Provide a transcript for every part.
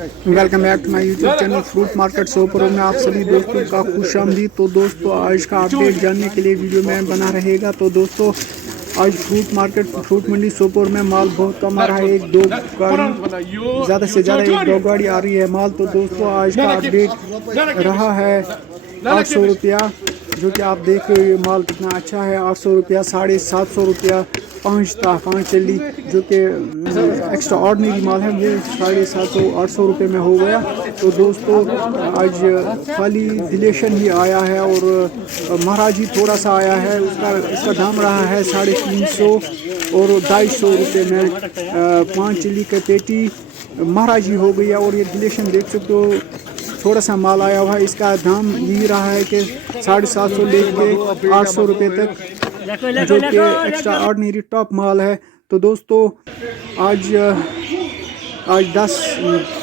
Welcome back to my YouTube channel fruit market Sopore में आप सभी दोस्तों का खुशामदीद। तो दोस्तों आज का अपडेट जानने के लिए वीडियो में बना रहेगा। तो दोस्तों आज फ्रूट मंडी सोपोर में माल बहुत कम आ रहा है। एक दो गाड़ी ज़्यादा से ज़्यादा एक दो गाड़ी आ रही है माल। तो दोस्तों आज का अपडेट रहा है 800 रुपया, जो कि आप देख रहे हो ये माल कितना अच्छा है। 800 रुपया, 750 रुपया पाँच चली, जो कि एक्स्ट्रा ऑर्डनरी माल है, वो 750 800 रुपये में हो गया। तो दोस्तों आज खाली दिलेशन ही आया है और महाराजी थोड़ा सा आया है, इसका दाम रहा है 350 और 250 रुपये में 5 चिली के पेटी महाराजी हो गई है। और ये दिलेशन देख सकते हो थोड़ा सा माल आया हुआ है, इसका दाम यही रहा है कि 750 लेके 800 रुपये तक, जो कि एक्स्ट्रा ऑर्डिनरी टॉप माल है। तो दोस्तों आज 10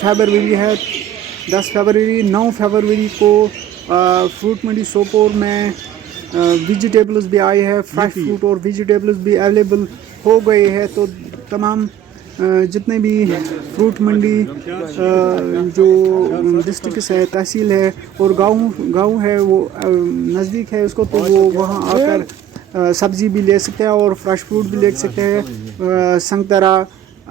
फरवरी है, 9 फरवरी को फ्रूट मंडी सोपोर में वेजिटेबल्स भी आए हैं, फ्रेश फ्रूट और वेजिटेबल्स भी अवेलेबल हो गए हैं। तो तमाम जितने भी फ्रूट मंडी जो डिस्ट्रिक्ट है, तहसील है और गांव है, वो नज़दीक है उसको, तो वो वहां आकर सब्ज़ी भी ले सकते हैं और फ्रेश फ्रूट भी ले सकते हैं। संतरा,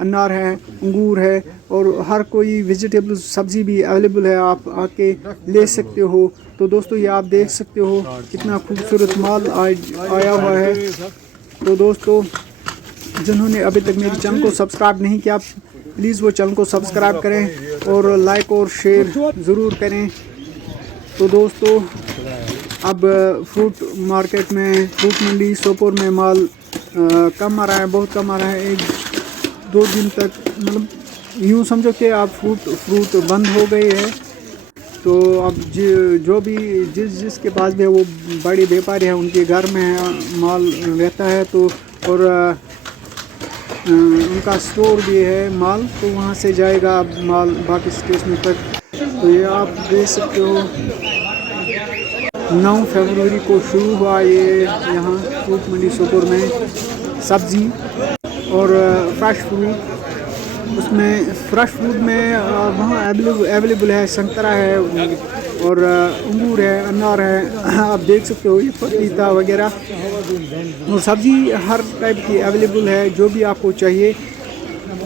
अनार है, अंगूर है और हर कोई वेजिटेबल सब्ज़ी भी अवेलेबल है, आप आके ले सकते हो। तो दोस्तों ये आप देख सकते हो कितना खूबसूरत माल आज आया हुआ है। तो दोस्तों जिन्होंने अभी तक मेरे चैनल को सब्सक्राइब नहीं किया, प्लीज़ वो चैनल को सब्सक्राइब करें और लाइक और शेयर ज़रूर करें। तो दोस्तों अब फ्रूट मार्केट में, फ्रूट मंडी सोपोर में माल कम आ रहा है, बहुत कम आ रहा है। 1-2 दिन तक मतलब यूँ समझो कि अब फ्रूट बंद हो गए हैं। तो अब जो भी जिसके पास भी है वो बड़े व्यापारी हैं, उनके घर में माल रहता है, तो और उनका स्टोर भी है माल, तो वहाँ से जाएगा अब माल बाकी स्टेशन तक। तो ये आप देख सकते हो 9 फरवरी को शुरू हुआ ये यहाँ फ्रूट मंडी सोपोर में सब्ज़ी और फ्रेश फ्रूट। उसमें फ्रेश फ्रूट में वहाँ अवेलेबल है, संतरा है और अंगूर है, अनार है, आप देख सकते हो, ये पपीता वगैरह और सब्ज़ी हर टाइप की अवेलेबल है। जो भी आपको चाहिए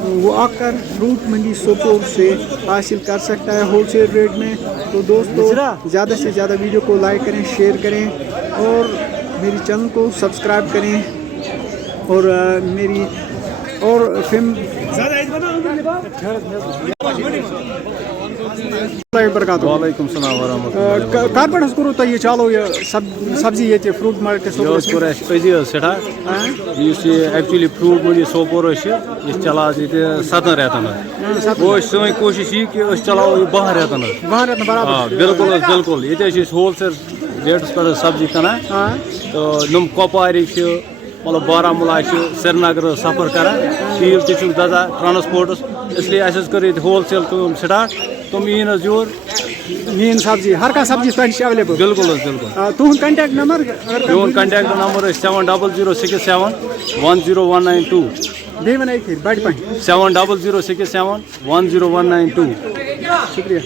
वो आकर फ्रूट मंडी सोपोर से हासिल कर सकता है होलसेल रेट में। तो दोस्तों ज़्यादा से ज़्यादा वीडियो को लाइक करें, शेयर करें और मेरे चैनल को सब्सक्राइब करें और मेरी और फिल्म वालेकुम सलाम वरहमतुल्लाह। कारपेट करो तो ये चलो ये सब्जी ये फ्रूट मार्केट सोपोर सठा एक्चुअली फ्रूट मंडी सोपोर चलान ये 7 रेतन। वो सो कोशिश ये कि चलाओ ये 12 रेतन। बिल्कुल बिल्कुल ये होलसेल रेट्स पे सब्जी कनान। तो नम कपवारी मतलब बारामूला श्रीनगर सफ़र करान, टील दजा ट्रांसपोर्टस, इसलिए कर होलसेल कम स्टार्ट। तुम यीन योर मीन सब्जी हर का सब्जी अवेलेबल। बिल्कुल बिल्कुल। तुम कंटैक्ट नंबर मोन कंटैक्ट नंबर 700671 10192 बे वन बड़ पे 700671 10192। शुक्रिया।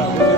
Thank you.